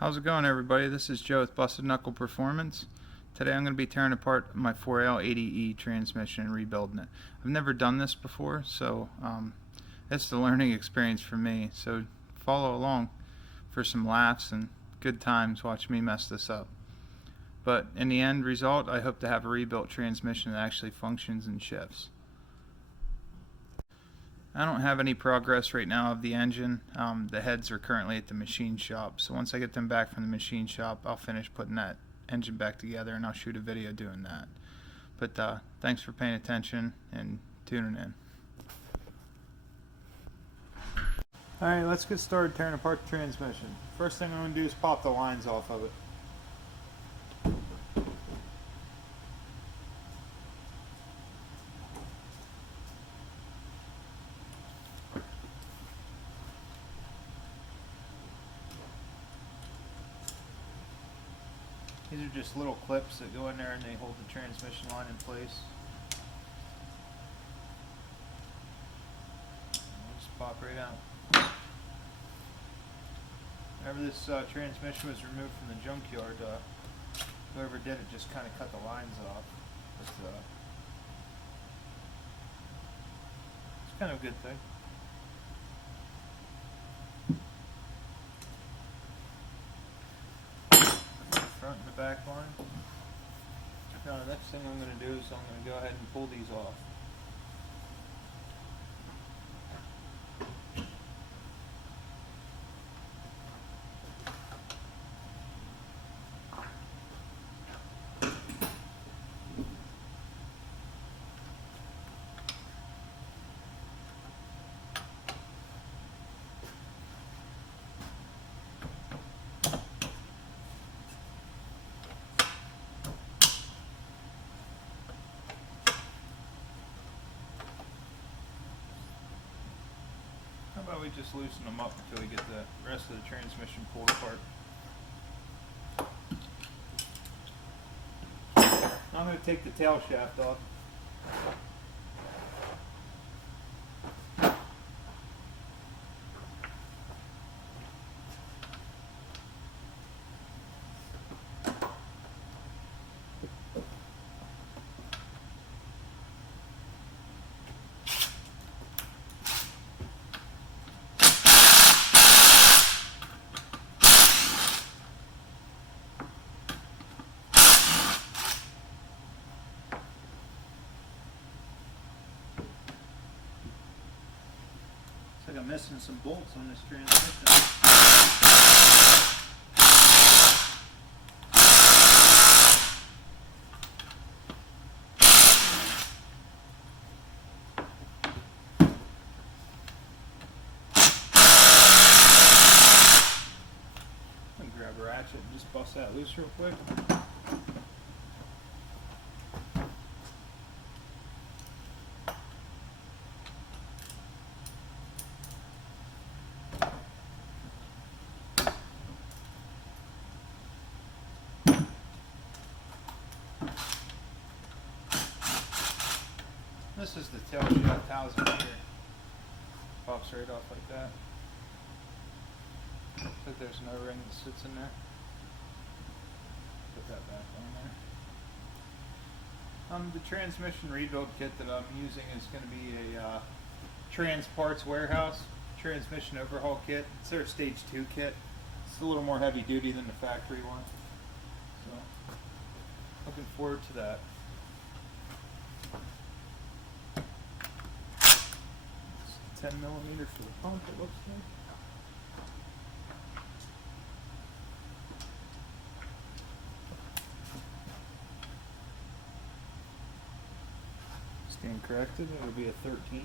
How's it going, everybody? This is Joe with Busted Knuckle Performance. Today I'm going to be tearing apart my 4L80E transmission and rebuilding it. I've never done this before, so it's the learning experience for me. So follow along for some laughs and good times. Watch me mess this up. But in the end result, I hope to have a rebuilt transmission that actually functions and shifts. I don't have any progress right now of the engine. The heads are currently at the machine shop, so once I get them back from the machine shop, I'll finish putting that engine back together and I'll shoot a video doing that. But thanks for paying attention and tuning in. Alright, let's get started tearing apart the transmission. First thing I'm going to do is pop the lines off of it. These are just little clips that go in there and they hold the transmission line in place. Just pop right out. Whenever this transmission was removed from the junkyard, whoever did it just kind of cut the lines off. It's kind of a good thing. Front and the back line. Now the next thing I'm going to do is I'm going to go ahead and pull these off. How about we just loosen them up until we get the rest of the transmission pulled apart. I'm going to take the tail shaft off. Looks like I'm missing some bolts on this transmission. Grab a ratchet and just bust that loose real quick. This is the tail shaft housing here. Pops right off like that. Looks like there's no ring that sits in there. Put that back on there. The transmission rebuild kit that I'm using is going to be a Trans Parts Warehouse transmission overhaul kit. It's their stage 2 kit. It's a little more heavy duty than the factory one. So, looking forward to that. It's 10 millimeters for the pump, it looks like. Stand corrected, it'll be a 13.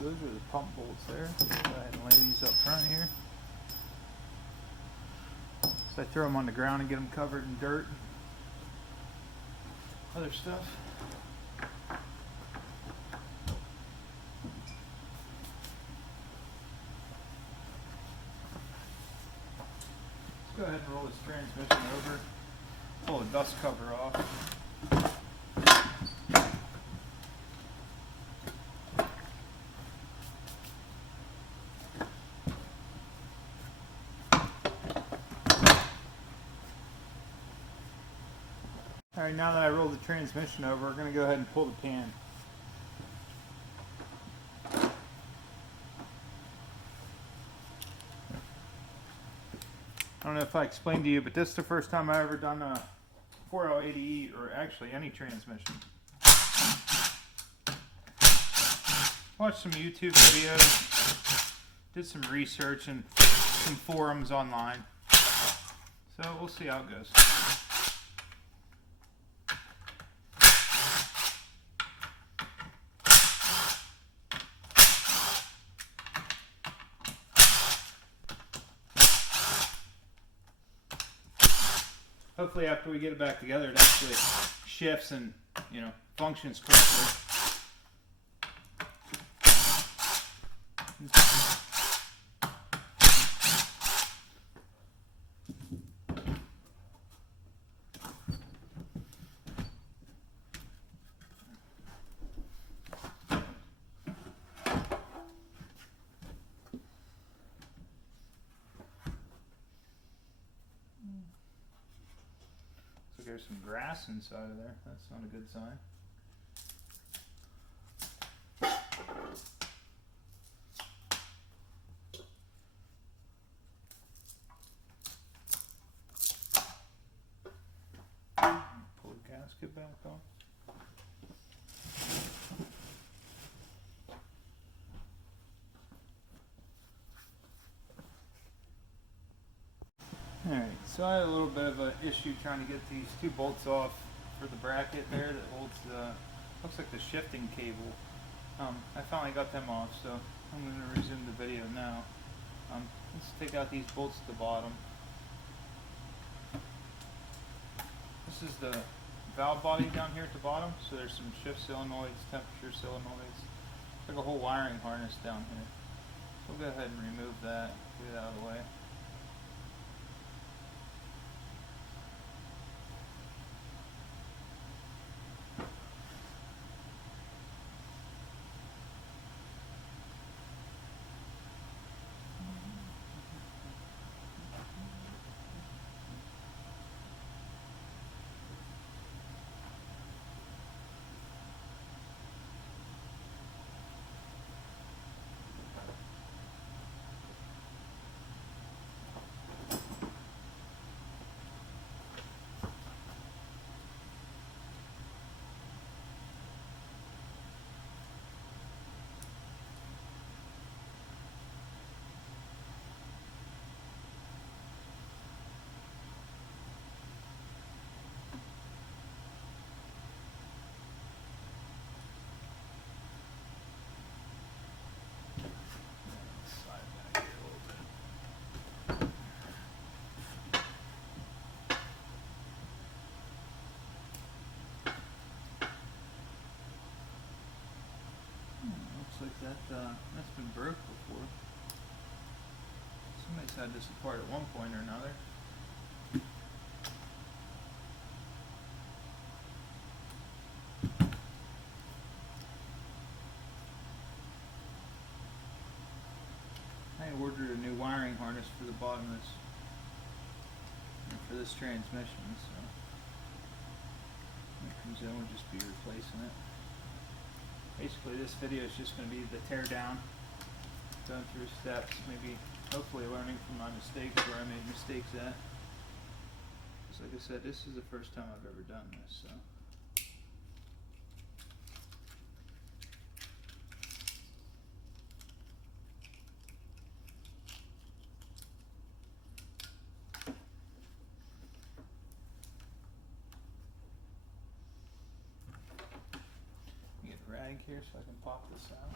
Those are the pump bolts there. Go ahead and lay these up front here. So I throw them on the ground and get them covered in dirt and other stuff. Let's go ahead and roll this transmission over. Pull the dust cover off. Alright, now that I rolled the transmission over, we're going to go ahead and pull the pan. I don't know if I explained to you, but this is the first time I've ever done a 4L80E, or actually any transmission. Watched some YouTube videos, did some research and some forums online. So we'll see how it goes. Hopefully after we get it back together, it actually shifts and, you know, functions correctly. There's some grass inside of there. That's not a good sign. Pull the gasket back off. Alright, so I had a little bit of an issue trying to get these two bolts off for the bracket there that holds the, looks like the shifting cable. I finally got them off, so I'm going to resume the video now. Let's take out these bolts at the bottom. This is the valve body down here at the bottom, so there's some shift solenoids, temperature solenoids. It's like a whole wiring harness down here. So we'll go ahead and remove that, get it out of the way. Looks like that's been broke before. Somebody's had this apart at one point or another. I ordered a new wiring harness for the bottom of this, for this transmission, so when it comes in, we'll just be replacing it. Basically, this video is just going to be the tear down, going through steps, maybe hopefully learning from my mistakes where I made mistakes at. Because like I said, this is the first time I've ever done this, so. Rag here so I can pop this out.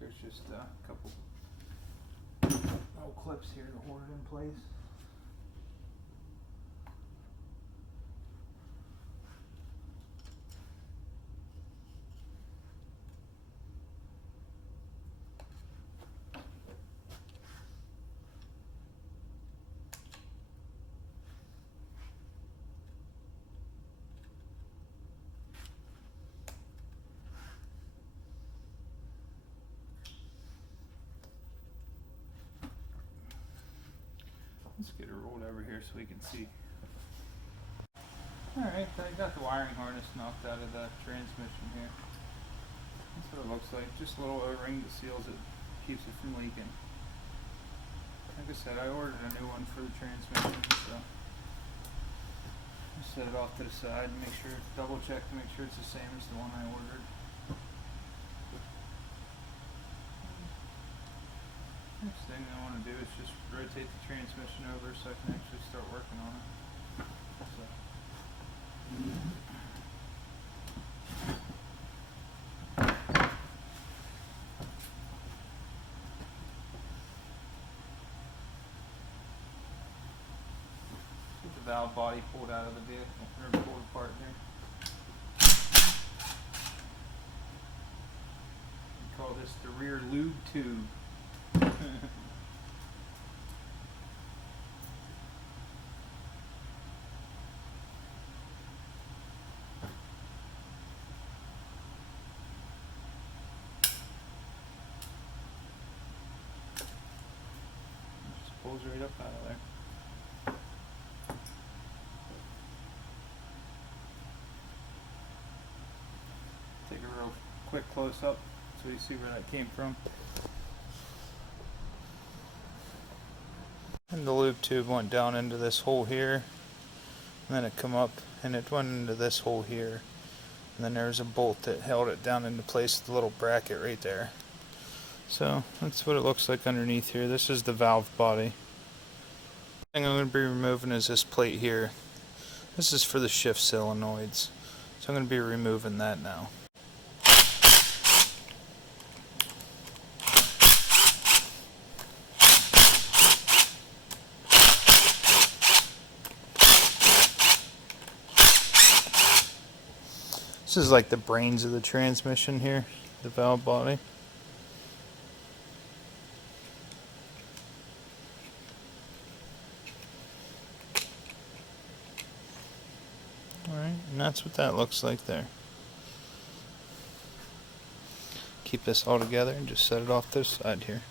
There's just a couple little clips here to hold it in place. Let's get it rolled over here so we can see. Alright, I got the wiring harness knocked out of the transmission here. That's what it looks like. Just a little O-ring that seals it, keeps it from leaking. Like I said, I ordered a new one for the transmission, so I'll set it off to the side and make sure, double check to make sure it's the same as the one I ordered. Next thing I want to do is just rotate the transmission over so I can actually start working on it. So. Get the valve body pulled out of the vehicle, or pulled apart here. We call this the rear lube tube. Just pulls right up out of there. Take a real quick close up so you see where that came from. And the lube tube went down into this hole here, and then it come up and it went into this hole here, and then there's a bolt that held it down into place with the little bracket right there. So that's what it looks like underneath here. This is the valve body. The thing I'm going to be removing is this plate here. This is for the shift solenoids, so I'm going to be removing that now. This is like the brains of the transmission here, the valve body. Alright, and that's what that looks like there. Keep this all together and just set it off to the side here.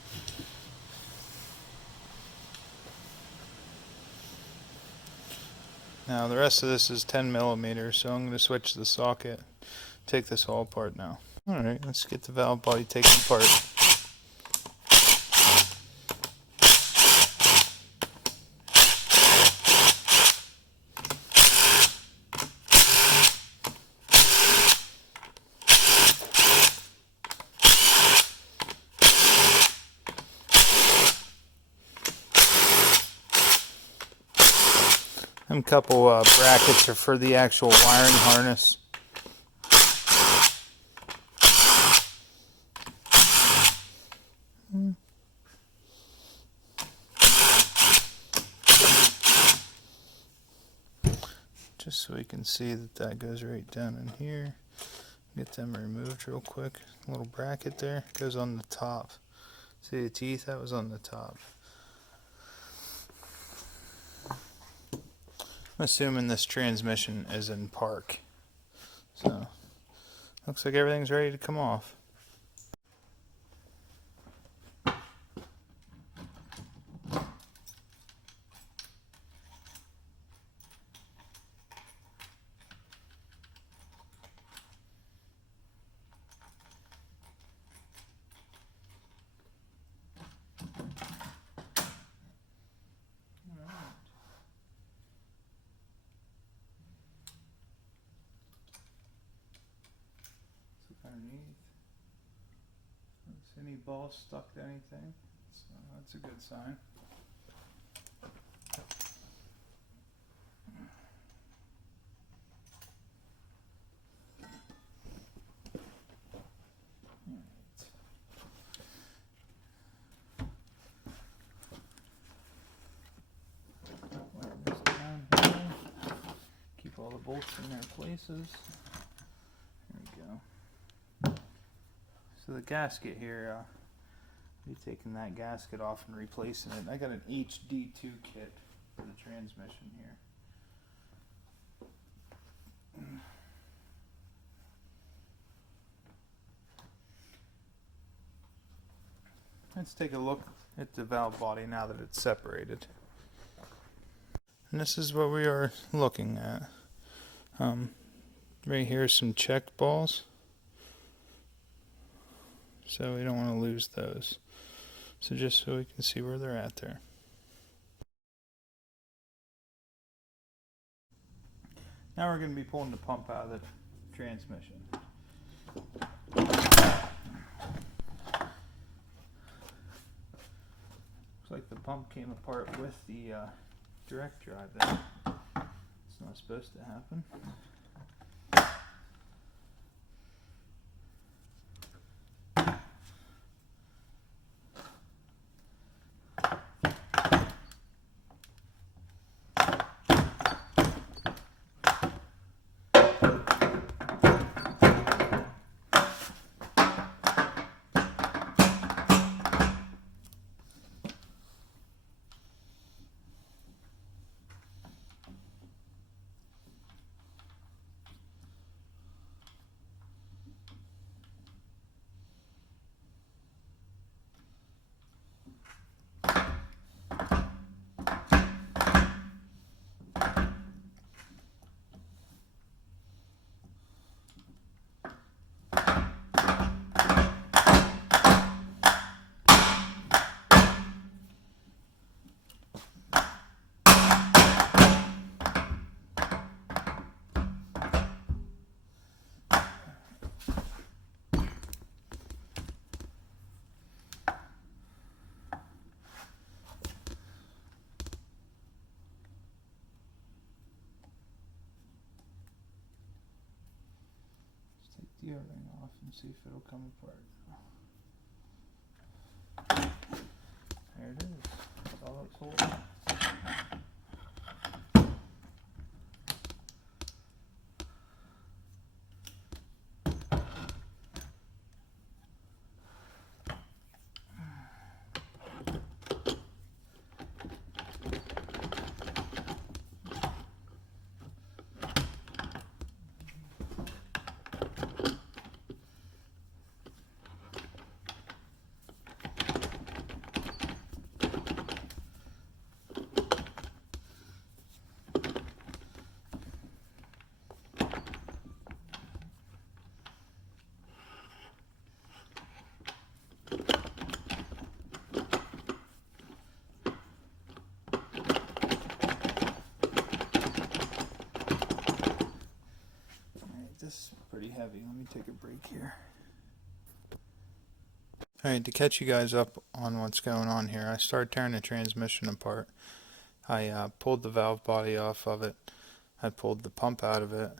Now the rest of this is 10 millimeters, so I'm going to switch the socket, take this all apart now. Alright, let's get the valve body taken apart. Them couple brackets are for the actual wiring harness. Just so we can see that that goes right down in here. Get them removed real quick. A little bracket there goes on the top. See the teeth? That was on the top. I'm assuming this transmission is in park. So, looks like everything's ready to come off. Underneath. Don't see any balls stuck to anything, so that's a good sign. Alright. the bolts in their places. There we go. So the gasket here, I'll be taking that gasket off and replacing it. I got an HD2 kit for the transmission here. Let's take a look at the valve body now that it's separated. And this is what we are looking at. Right here is some check balls. So we don't want to lose those. So just so we can see where they're at there. Now we're going to be pulling the pump out of the transmission. Looks like the pump came apart with the direct drive there. It's not supposed to happen. The O-ring off and see if it'll come apart. There it is. That's all it's holding. This is pretty heavy. Let me take a break here. Alright, to catch you guys up on what's going on here, I started tearing the transmission apart. I pulled the valve body off of it. I pulled the pump out of it.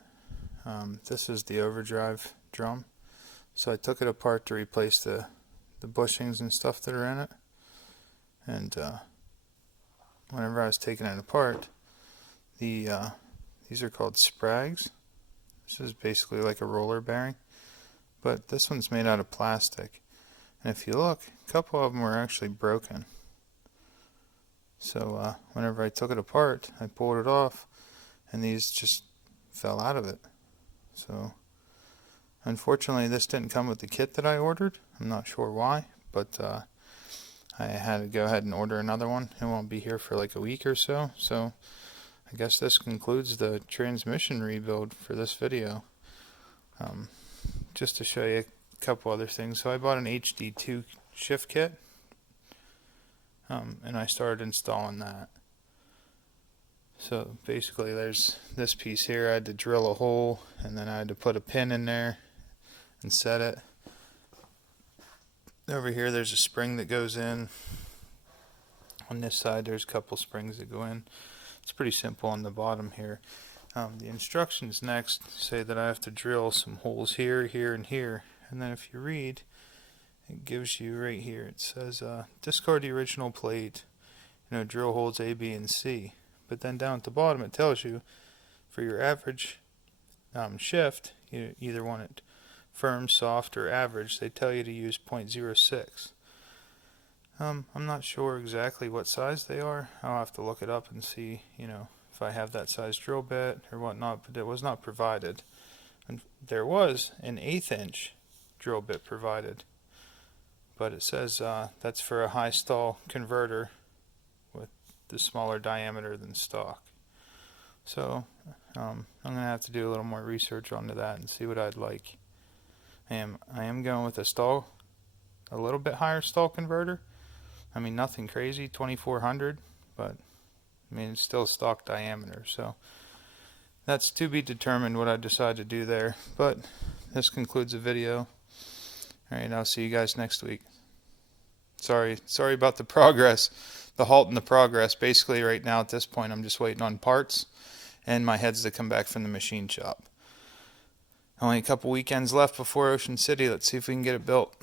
This is the overdrive drum. So I took it apart to replace the bushings and stuff that are in it. And whenever I was taking it apart, these are called sprags. This is basically like a roller bearing, but this one's made out of plastic. And if you look, a couple of them were actually broken. So whenever I took it apart, I pulled it off, and these just fell out of it. So unfortunately, this didn't come with the kit that I ordered. I'm not sure why, but I had to go ahead and order another one. It won't be here for like a week or so. So I guess this concludes the transmission rebuild for this video. Just to show you a couple other things. So I bought an HD2 shift kit, and I started installing that. So basically there's this piece here. I had to drill a hole, and then I had to put a pin in there and set it. Over here there's a spring that goes in. On this side there's a couple springs that go in. It's pretty simple on the bottom here. The instructions next say that I have to drill some holes here, here, and here. And then if you read, it gives you right here, it says discard the original plate, drill holes A, B, and C. But then down at the bottom it tells you, for your average shift, you either want it firm, soft, or average. They tell you to use 0.06. I'm not sure exactly what size they are. I'll have to look it up and see, if I have that size drill bit or whatnot, but it was not provided. And there was an 1/8 inch drill bit provided, but it says that's for a high stall converter with the smaller diameter than stock. So I'm going to have to do a little more research onto that and see what I'd like. I am going with a little bit higher stall converter. I mean, nothing crazy, 2400, but I mean, it's still stock diameter. So that's to be determined what I decide to do there. But this concludes the video. Alright, I'll see you guys next week. Sorry about the progress, the halt in the progress. Basically right now at this point I'm just waiting on parts and my heads to come back from the machine shop. Only a couple weekends left before Ocean City. Let's see if we can get it built.